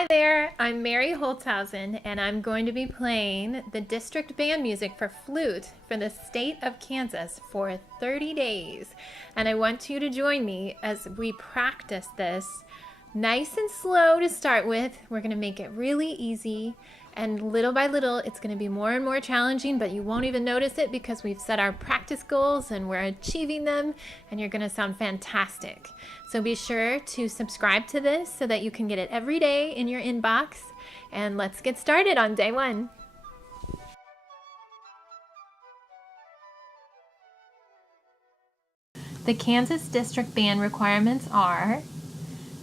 Hi there, I'm Mary Holzhausen, and I'm going to be playing the district band music for flute for the state of Kansas for 30 days. And I want you to join me as we practice this nice and slow to start with. We're going to make it really easy, and little by little it's going to be more and more challenging, but you won't even notice it because we've set our practice goals and we're achieving them, and you're going to sound fantastic. So be sure to subscribe to this so that you can get it every day in your inbox, and let's get started on day one. The Kansas District Band requirements are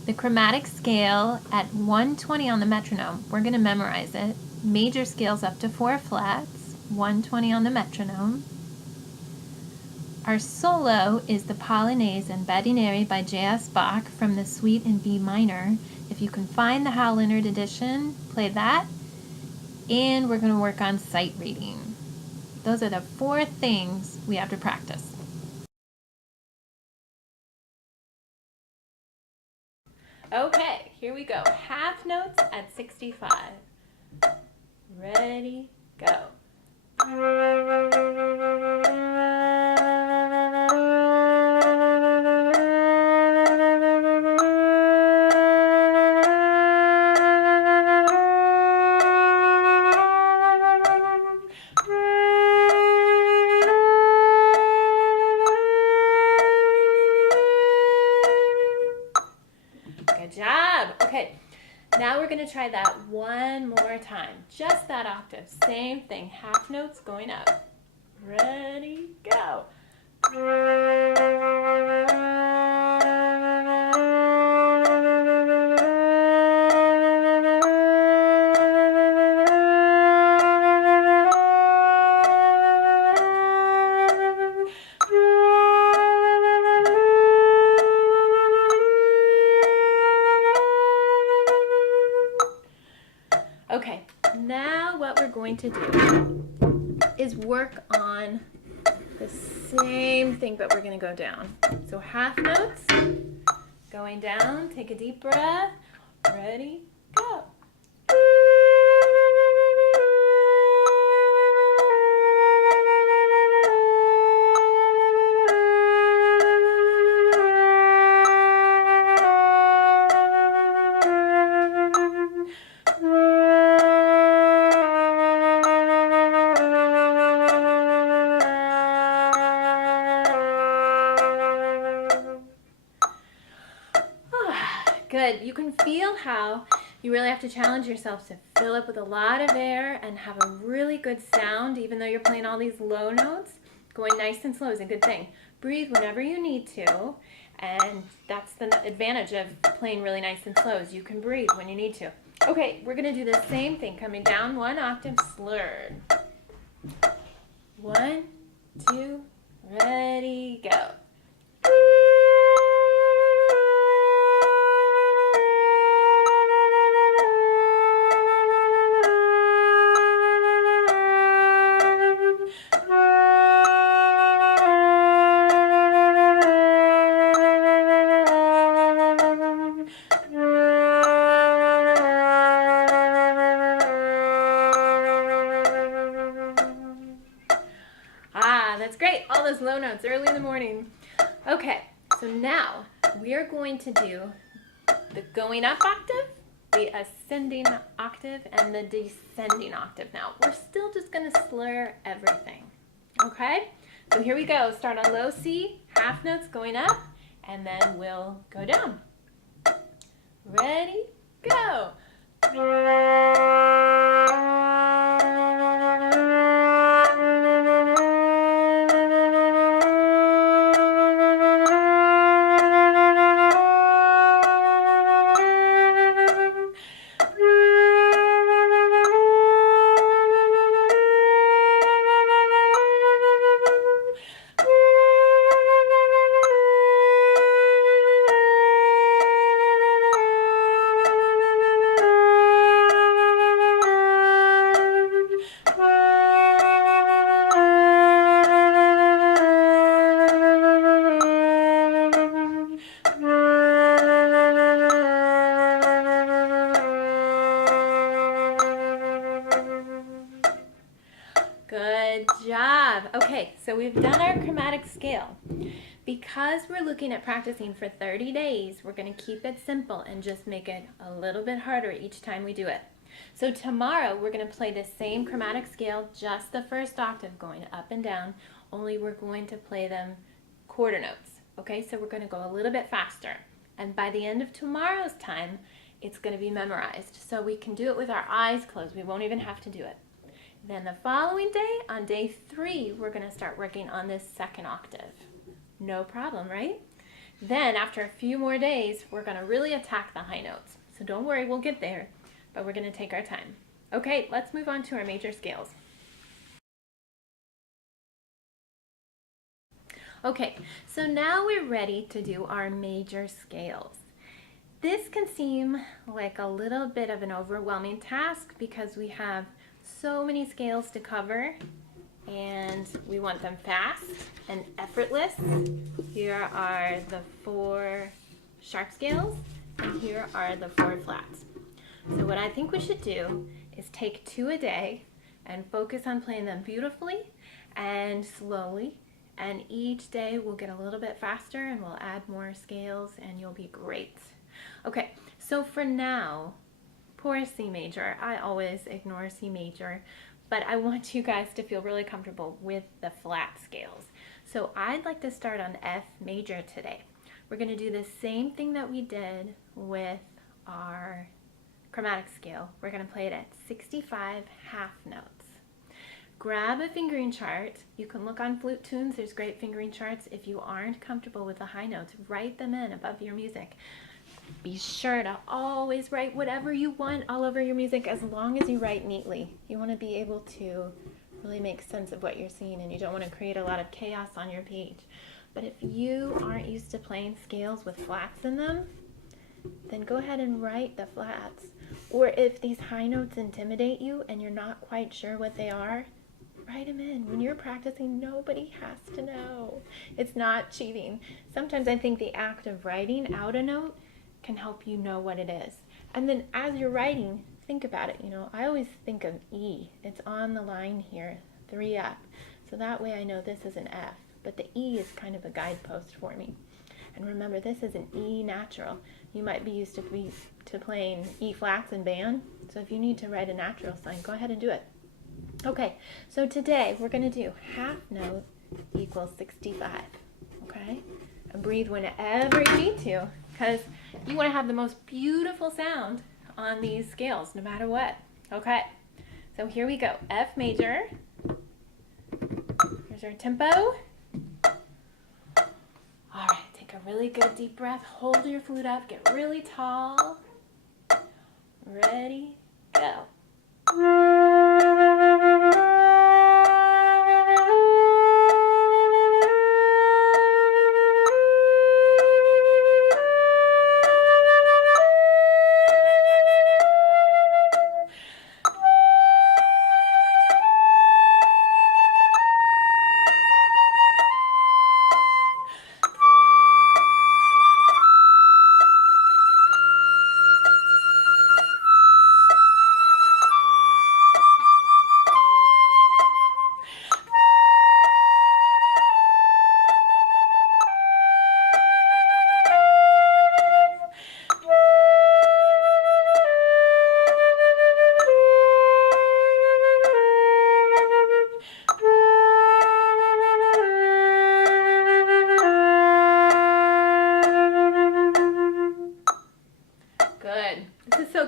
the chromatic scale at 120 on the metronome. We're going to memorize it. Major scales up to 4 flats, 120 on the metronome. Our solo is the Polonaise and Badinerie by J.S. Bach from the Suite in B minor. If you can find the Howell Leonard edition, play that. And we're going to work on sight reading. Those are the 4 things we have to practice. Okay, here we go. Half notes at 65. Ready, go. Good job. Okay, now we're going to try that one more time. Just that octave. Same thing. Half notes going up. Ready, go. Okay, now what we're going to do is work on the same thing, but we're going to go down. So half notes, going down, take a deep breath, ready, go. Good. You can feel how you really have to challenge yourself to fill up with a lot of air and have a really good sound, even though you're playing all these low notes. Going nice and slow is a good thing. Breathe whenever you need to, and that's the advantage of playing really nice and slow, is you can breathe when you need to. Okay, we're going to do the same thing, coming down one octave, slurred. 1, 2, ready, go. That's great. All those low notes early in the morning. Okay, so now we are going to do the going up octave, the ascending octave, and the descending octave. Now, we're still just going to slur everything. Okay? So here we go. Start on low C, half notes going up, and then we'll go down. Ready? Go! Okay, so we've done our chromatic scale. Because we're looking at practicing for 30 days, we're going to keep it simple and just make it a little bit harder each time we do it. So tomorrow we're going to play the same chromatic scale, just the first octave going up and down, only we're going to play them quarter notes. Okay, so we're going to go a little bit faster. And by the end of tomorrow's time, it's going to be memorized. So we can do it with our eyes closed. We won't even have to do it. Then the following day, on day 3, we're going to start working on this second octave. No problem, right? Then after a few more days, we're going to really attack the high notes. So don't worry, we'll get there, but we're going to take our time. Okay, let's move on to our major scales. Okay, so now we're ready to do our major scales. This can seem like a little bit of an overwhelming task because we have so many scales to cover and we want them fast and effortless. Here are the 4 sharp scales and here are the 4 flats. So what I think we should do is take 2 a day and focus on playing them beautifully and slowly, and each day we'll get a little bit faster and we'll add more scales and you'll be great. Okay, so for now, poor C major. I always ignore C major, but I want you guys to feel really comfortable with the flat scales. So I'd like to start on F major today. We're going to do the same thing that we did with our chromatic scale. We're going to play it at 65 half notes. Grab a fingering chart. You can look on Flute Tunes. There's great fingering charts. If you aren't comfortable with the high notes, write them in above your music. Be sure to always write whatever you want all over your music as long as you write neatly. You want to be able to really make sense of what you're seeing and you don't want to create a lot of chaos on your page. But if you aren't used to playing scales with flats in them, then go ahead and write the flats. Or if these high notes intimidate you and you're not quite sure what they are, write them in. When you're practicing, nobody has to know. It's not cheating. Sometimes I think the act of writing out a note can help you know what it is. And then as you're writing, think about it. You know, I always think of E. It's on the line here, 3 up. So that way I know this is an F. But the E is kind of a guidepost for me. And remember, this is an E natural. You might be used to playing E flats in band. So if you need to write a natural sign, go ahead and do it. Okay, so today we're going to do half note equals 65. Okay? And breathe whenever you need to, because you want to have the most beautiful sound on these scales, no matter what. Okay, so here we go. F major. Here's our tempo. All right, take a really good deep breath. Hold your flute up. Get really tall. Ready, go.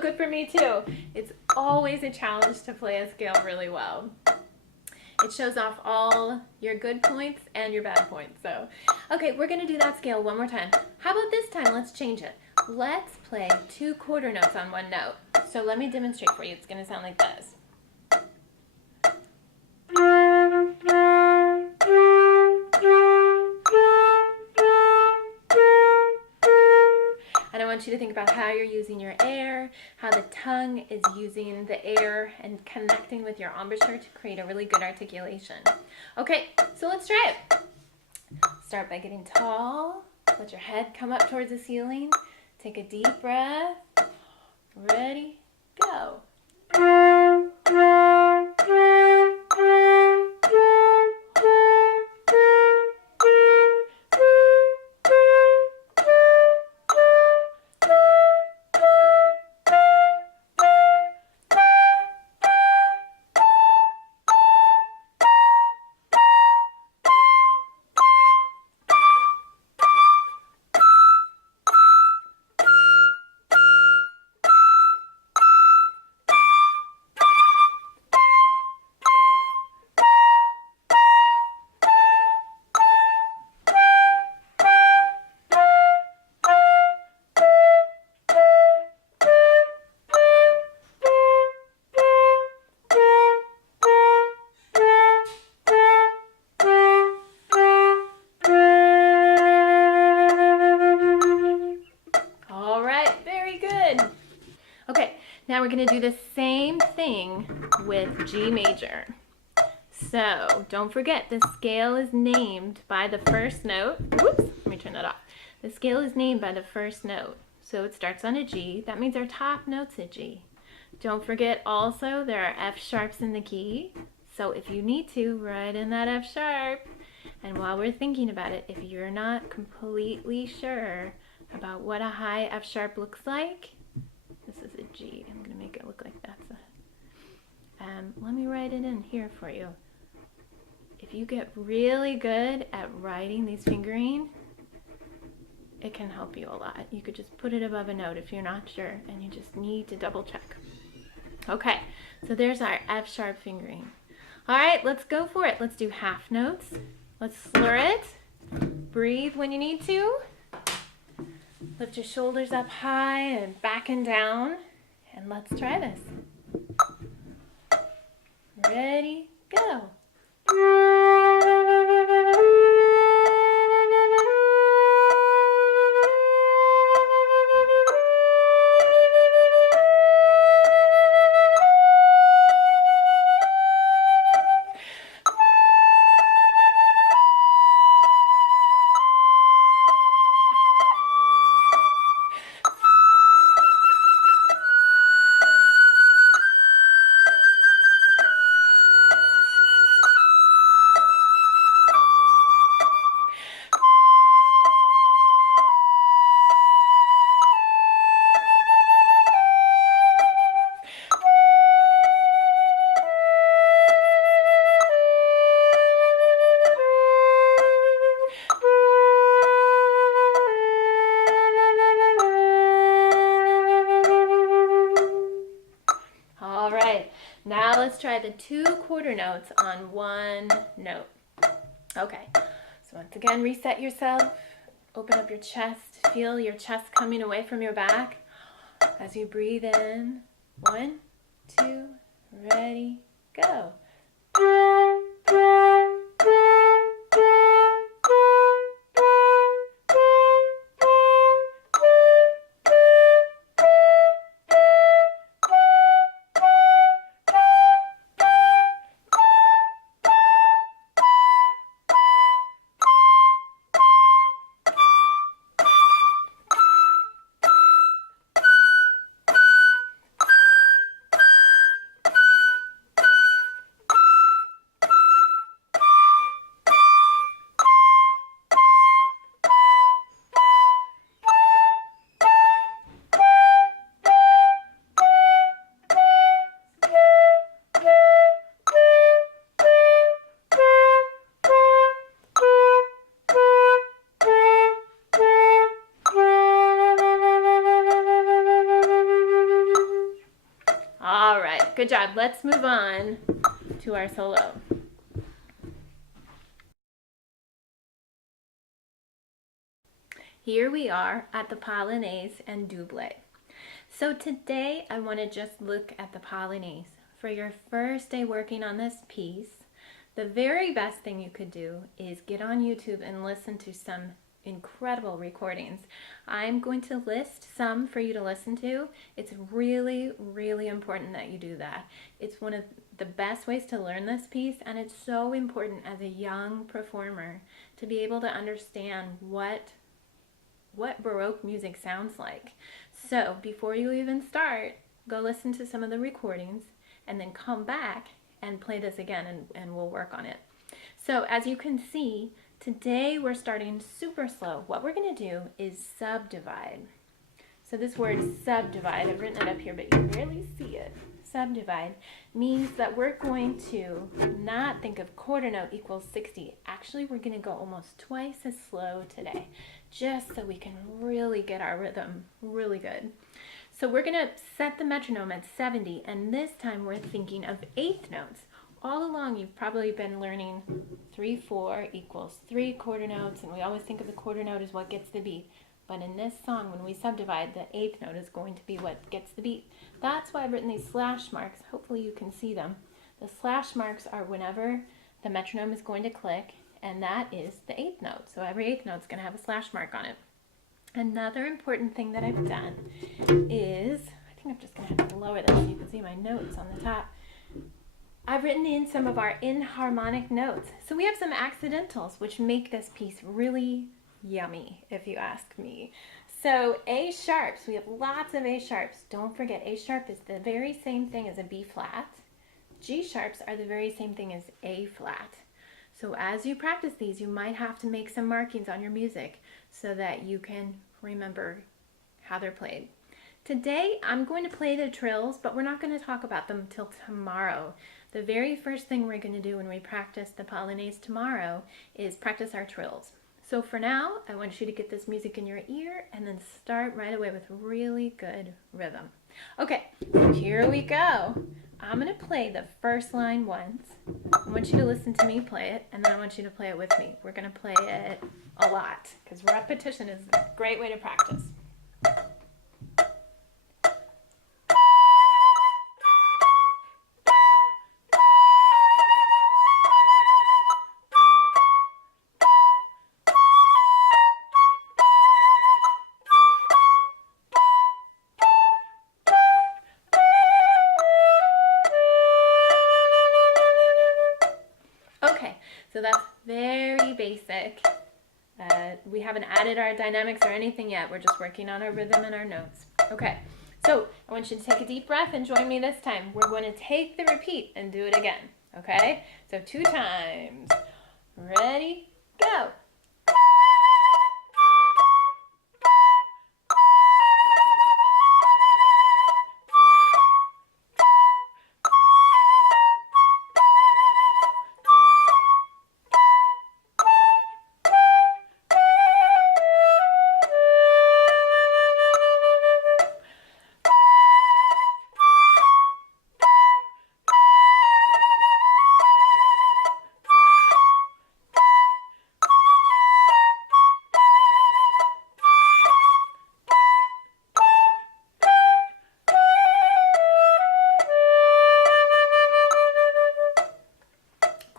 Good for me too. It's always a challenge to play a scale really well. It shows off all your good points and your bad points. So, okay, we're going to do that scale one more time. How about this time? Let's change it. Let's play 2 quarter notes on one note. So let me demonstrate for you. It's going to sound like this. And I want you to think about how you're using your air, how the tongue is using the air and connecting with your embouchure to create a really good articulation. Okay, so let's try it. Start by getting tall. Let your head come up towards the ceiling. Take a deep breath. Ready, go. Now we're going to do the same thing with G major. So don't forget, the scale is named by the first note. Whoops, let me turn that off. The scale is named by the first note. So it starts on a G. That means our top note's a G. Don't forget also there are F sharps in the key. So if you need to, write in that F sharp. And while we're thinking about it, if you're not completely sure about what a high F sharp looks like, this is a G. I'm going to make it look like that's a... let me write it in here for you. If you get really good at writing these fingering, it can help you a lot. You could just put it above a note if you're not sure and you just need to double check. Okay, so there's our F sharp fingering. All right, let's go for it. Let's do half notes. Let's slur it. Breathe when you need to. Lift your shoulders up high and back and down. And let's try this. Ready, go. Now let's try the 2 quarter notes on one note. Okay, so once again, reset yourself, open up your chest, feel your chest coming away from your back as you breathe in. 1, 2, ready, go. Good job. Let's move on to our solo. Here we are at the Polonaise and Double. So today I want to just look at the Polonaise. For your first day working on this piece, the very best thing you could do is get on YouTube and listen to some incredible recordings. I'm going to list some for you to listen to. It's really, really important that you do that. It's one of the best ways to learn this piece, and it's so important as a young performer to be able to understand what Baroque music sounds like. So before you even start, go listen to some of the recordings and then come back and play this again, and we'll work on it. So as you can see, today we're starting super slow. What we're going to do is subdivide. So this word subdivide, I've written it up here, but you barely see it. Subdivide means that we're going to not think of quarter note equals 60. Actually, we're going to go almost twice as slow today, just so we can really get our rhythm really good. So we're going to set the metronome at 70, and this time we're thinking of eighth notes. All along, you've probably been learning 3/4 equals 3 quarter notes, and we always think of the quarter note as what gets the beat. But in this song, when we subdivide, the eighth note is going to be what gets the beat. That's why I've written these slash marks. Hopefully you can see them. The slash marks are whenever the metronome is going to click, and that is the eighth note. So every eighth note is going to have a slash mark on it. Another important thing that I've done is, I think I'm just going to have to lower this so you can see my notes on the top. I've written in some of our inharmonic notes. So we have some accidentals, which make this piece really yummy, if you ask me. So A sharps, we have lots of A sharps. Don't forget, A sharp is the very same thing as a B flat. G sharps are the very same thing as A flat. So as you practice these, you might have to make some markings on your music so that you can remember how they're played. Today, I'm going to play the trills, but we're not going to talk about them till tomorrow. The very first thing we're going to do when we practice the Polonaise tomorrow is practice our trills. So for now, I want you to get this music in your ear and then start right away with really good rhythm. Okay, here we go. I'm going to play the first line once. I want you to listen to me play it, and then I want you to play it with me. We're going to play it a lot because repetition is a great way to practice. So that's very basic. We haven't added our dynamics or anything yet. We're just working on our rhythm and our notes. Okay, so I want you to take a deep breath and join me this time. We're going to take the repeat and do it again. Okay, so 2 times. Ready, go.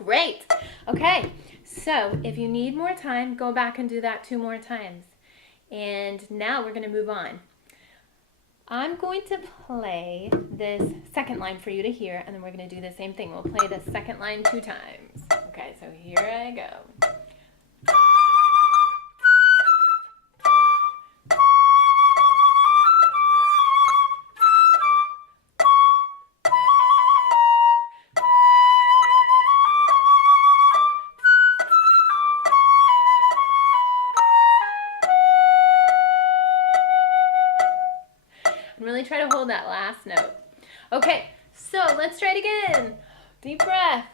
Great. Okay, so if you need more time, go back and do that 2 more times. And now we're going to move on. I'm going to play this second line for you to hear, and then we're going to do the same thing. We'll play the second line 2 times. Okay, so here I go. Really try to hold that last note. Okay, so let's try it again. Deep breath.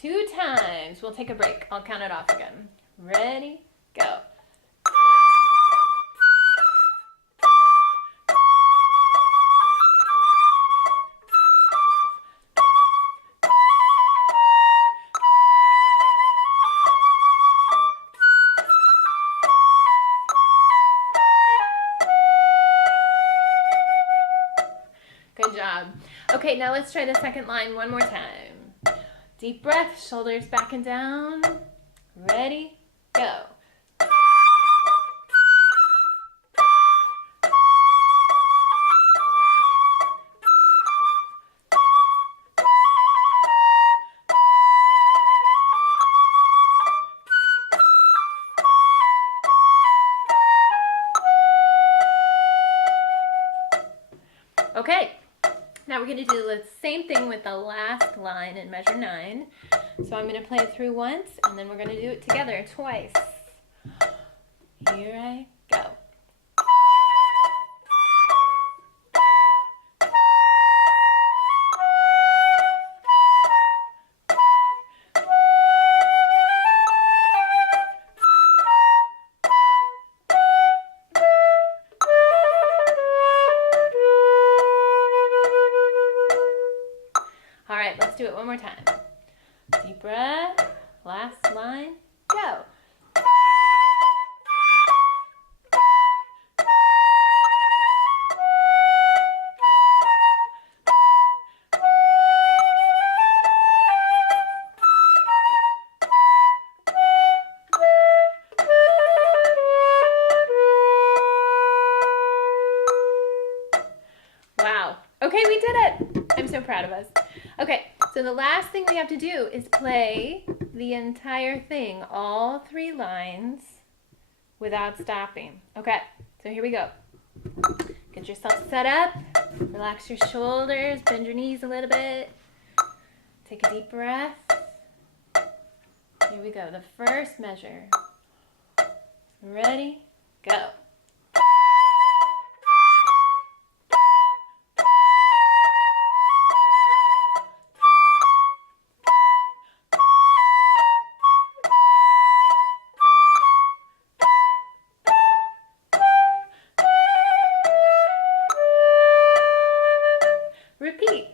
2 times. We'll take a break. I'll count it off again. Ready, go. Good job. Okay, now let's try the second line one more time. Deep breath, shoulders back and down. Ready, go. Okay. Now we're going to do the same thing with the last line in measure 9. So I'm going to play it through once, and then we're going to do it together twice. Here I go. All right, let's do it one more time. Deep breath, last line, go. Wow. Okay, we did it. I'm so proud of us. Okay, so the last thing we have to do is play the entire thing, all 3 lines, without stopping. Okay, so here we go. Get yourself set up, relax your shoulders, bend your knees a little bit. Take a deep breath. Here we go, the first measure. Ready? Go. Repeat.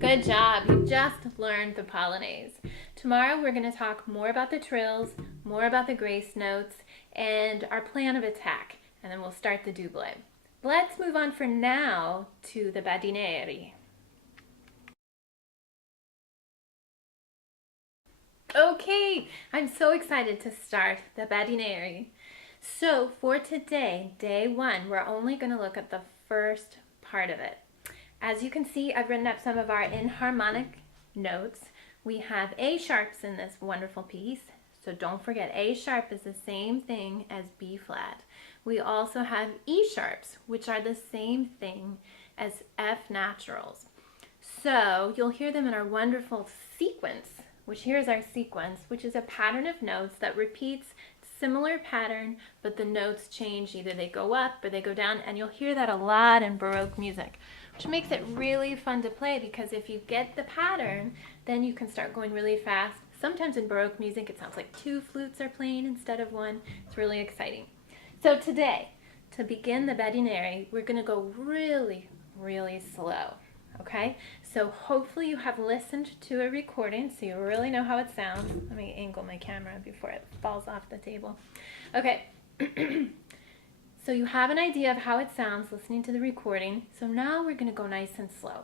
Good job. You just learned the Polonaise. Tomorrow we're going to talk more about the trills, more about the grace notes, and our plan of attack. And then we'll start the double. Let's move on for now to the Badinerie. Okay, I'm so excited to start the Badinerie. So for today, day 1, we're only going to look at the first part of it. As you can see, I've written up some of our enharmonic notes. We have A sharps in this wonderful piece, so don't forget A sharp is the same thing as B flat. We also have E sharps, which are the same thing as F naturals. So you'll hear them in our wonderful sequence, which here's our sequence, which is a pattern of notes that repeats similar pattern, but the notes change. Either they go up or they go down, and you'll hear that a lot in Baroque music, which makes it really fun to play because if you get the pattern, then you can start going really fast. Sometimes in Baroque music, it sounds like 2 flutes are playing instead of 1. It's really exciting. So today, to begin the Badinerie, we're going to go really, really slow. Okay, so hopefully you have listened to a recording so you really know how it sounds. Let me angle my camera before it falls off the table. Okay, so you have an idea of how it sounds listening to the recording. So now we're going to go nice and slow.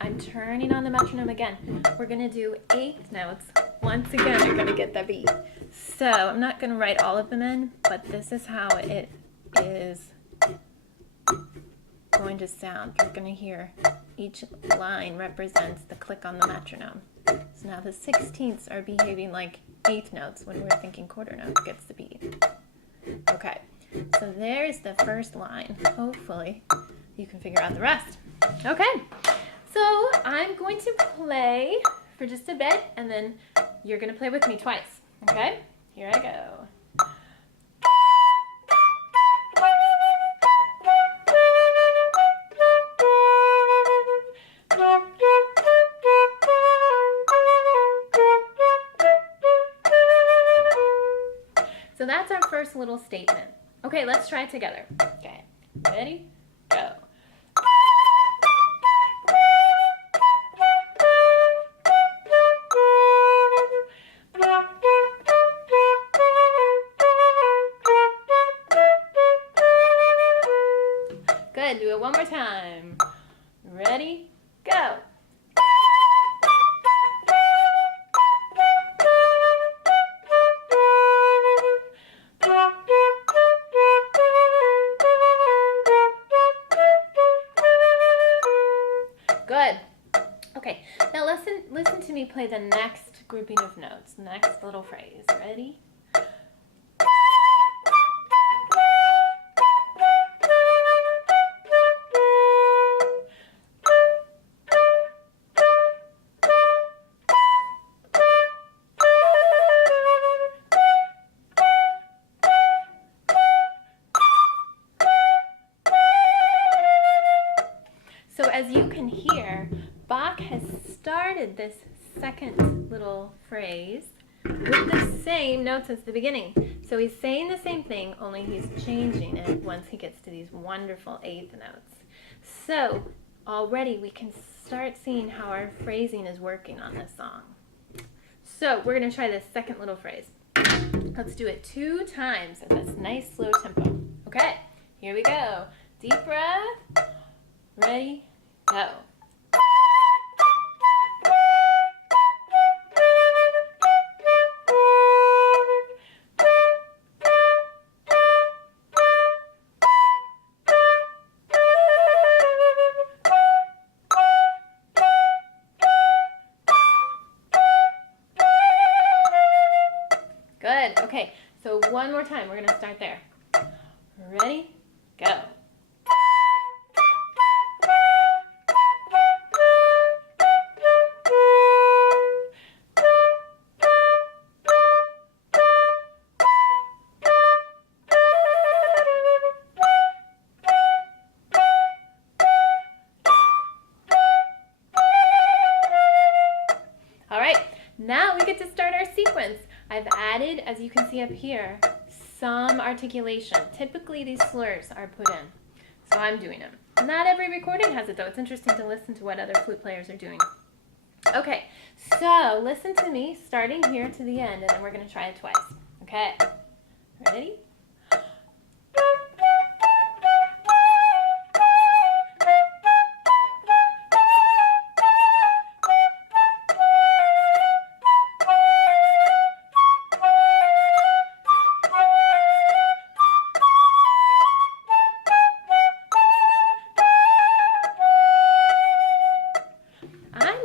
I'm turning on the metronome again. We're going to do 8 notes. Once again, you're going to get the beat. So I'm not going to write all of them in, but this is how it is going to sound. You're going to hear each line represents the click on the metronome. So now the 16ths are behaving like 8th notes when we're thinking quarter notes gets the beat. Okay, so there's the first line. Hopefully you can figure out the rest. Okay, so I'm going to play for just a bit and then you're going to play with me twice. Okay, here I go. So that's our first little statement. Okay, let's try it together. Okay, ready? Go. Good. Do it one more time. Ready? Go. Good. Okay, now listen to me play the next grouping of notes, next little phrase. Ready? So as you can hear, Bach has started this second little phrase with the same notes as the beginning. So he's saying the same thing, only he's changing it once he gets to these wonderful eighth notes. So already we can start seeing how our phrasing is working on this song. So we're going to try this second little phrase. Let's do it 2 times at this nice slow tempo. Okay, here we go. Deep breath. Ready? Go. Good. Okay, so one more time. We're going to start there. Ready? Go. All right, now we get to start our sequence. I've added, as you can see up here, some articulation. Typically these slurs are put in, so I'm doing them. Not every recording has it though. It's interesting to listen to what other flute players are doing. Okay, so listen to me starting here to the end, and then we're going to try it twice. Okay, ready?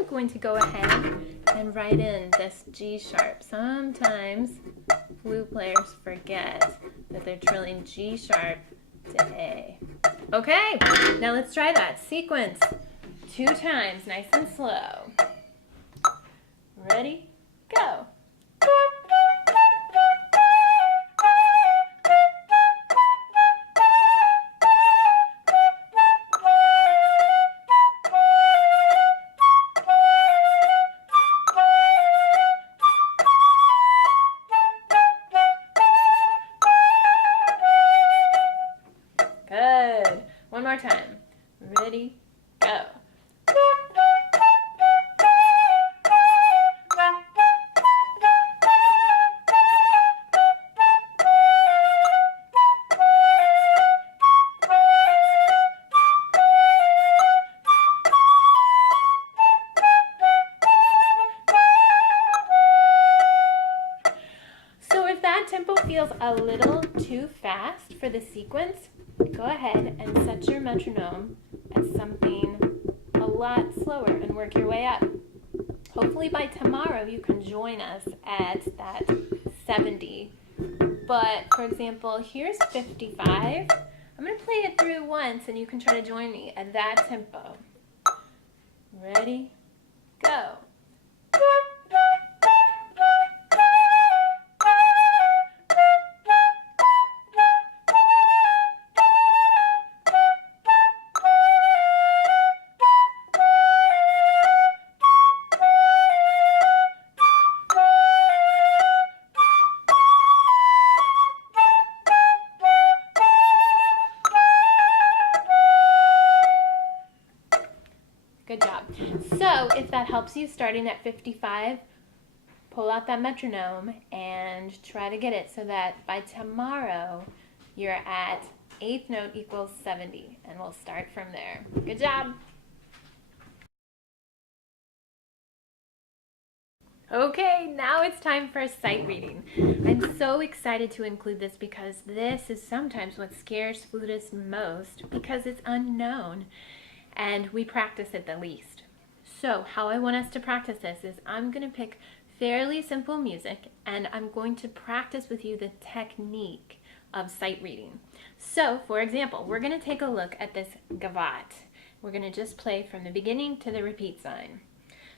Going to go ahead and write in this G sharp. Sometimes flute players forget that they're trilling G sharp to A. Okay, now let's try that. Sequence 2 times, nice and slow. Ready? Go. Good. One more time. Ready? Go. So if that tempo feels a little too fast for the sequence, go ahead and set your metronome at something a lot slower and work your way up. Hopefully by tomorrow you can join us at that 70. But for example, here's 55. I'm going to play it through once and you can try to join me at that tempo. Ready? Go. Good job. So if that helps you starting at 55, pull out that metronome and try to get it so that by tomorrow you're at eighth note equals 70, and we'll start from there. Good job. Okay, now it's time for sight reading. I'm so excited to include this because this is sometimes what scares flutists most because it's unknown and we practice it the least. So how I want us to practice this is I'm going to pick fairly simple music and I'm going to practice with you the technique of sight reading. So for example, we're going to take a look at this gavotte. We're going to just play from the beginning to the repeat sign.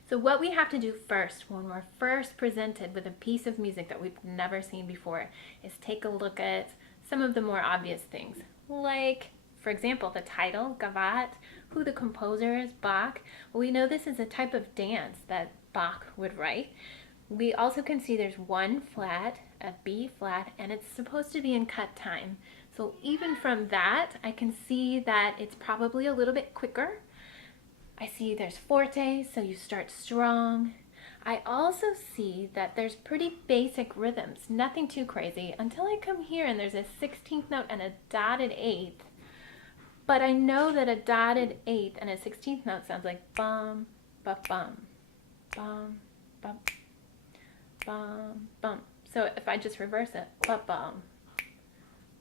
So what we have to do first when we're first presented with a piece of music that we've never seen before is take a look at some of the more obvious things. Like, for example, the title, gavotte, who the composer is, Bach. Well, we know this is a type of dance that Bach would write. We also can see there's one flat, a B flat, and it's supposed to be in cut time. So even from that, I can see that it's probably a little bit quicker. I see there's forte, so you start strong. I also see that there's pretty basic rhythms, nothing too crazy, until I come here and there's a 16th note and a dotted 8th. But I know that a dotted 8th and a 16th note sounds like bum, ba bum, bum, bum, bum, bum. So if I just reverse it, ba bum,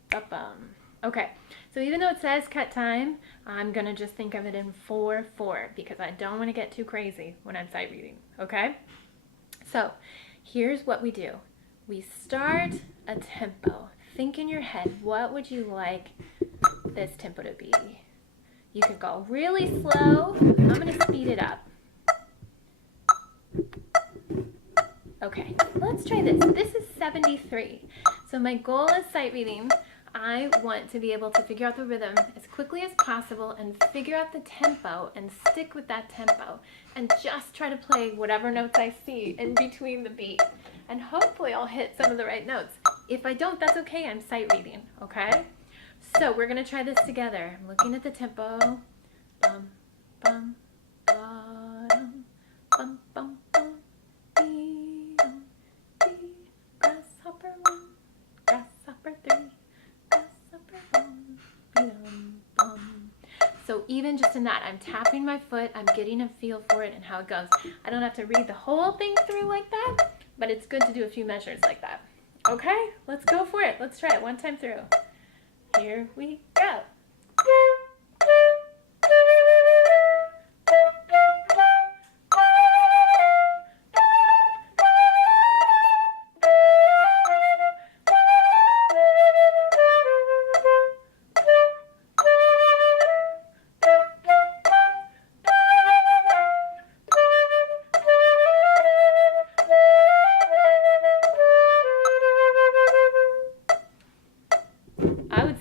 ba bum. Okay, so even though it says cut time, I'm going to just think of it in 4/4 because I don't want to get too crazy when I'm sight reading, okay? So here's what we do. We start a tempo. Think in your head, what would you like this tempo to be? You could go really slow. I'm going to speed it up. Okay, let's try this. This is 73. So my goal is sight reading. I want to be able to figure out the rhythm as quickly as possible and figure out the tempo and stick with that tempo and just try to play whatever notes I see in between the beat. And hopefully I'll hit some of the right notes. If I don't, that's okay. I'm sight reading, okay? So we're going to try this together. I'm looking at the tempo. Bum, bum, bum, bum, bum, bum, dee, dee, grasshopper 1, grasshopper 3. So even just in that, I'm tapping my foot, I'm getting a feel for it and how it goes. I don't have to read the whole thing through like that, but it's good to do a few measures like that. Okay, let's go for it. Let's try it one time through. Here we go.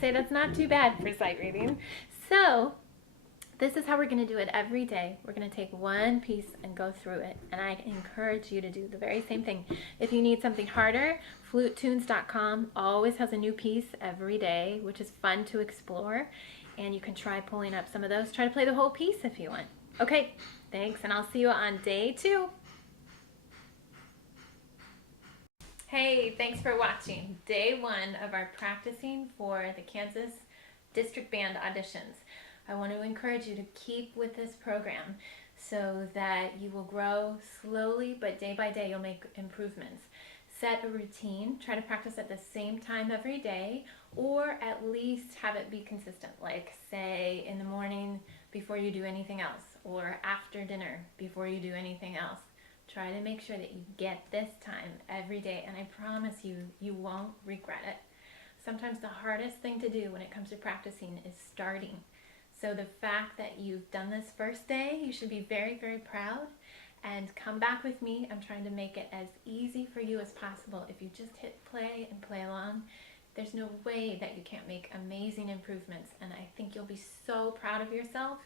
That's not too bad for sight reading. So this is how we're going to do it every day. We're going to take one piece and go through it, and I encourage you to do the very same thing. If you need something harder, flutetunes.com always has a new piece every day, which is fun to explore, and you can try pulling up some of those. Try to play the whole piece if you want. Okay, thanks, and I'll see you on day 2. Hey, thanks for watching day 1 of our practicing for the Kansas District Band Auditions. I want to encourage you to keep with this program so that you will grow slowly, but day by day you'll make improvements. Set a routine, try to practice at the same time every day, or at least have it be consistent, like say in the morning before you do anything else, or after dinner before you do anything else. Try to make sure that you get this time every day, and I promise you, you won't regret it. Sometimes the hardest thing to do when it comes to practicing is starting. So the fact that you've done this first day, you should be very, very proud, and come back with me. I'm trying to make it as easy for you as possible. If you just hit play and play along, there's no way that you can't make amazing improvements, and I think you'll be so proud of yourself,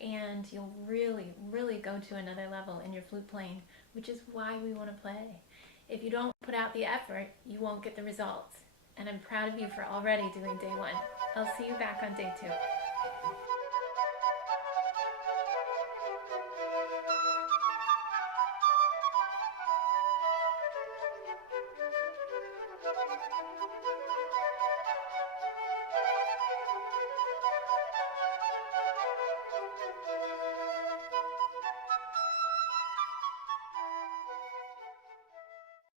and you'll really, really go to another level in your flute playing, which is why we want to play. If you don't put out the effort, you won't get the results. And I'm proud of you for already doing day 1. I'll see you back on day 2.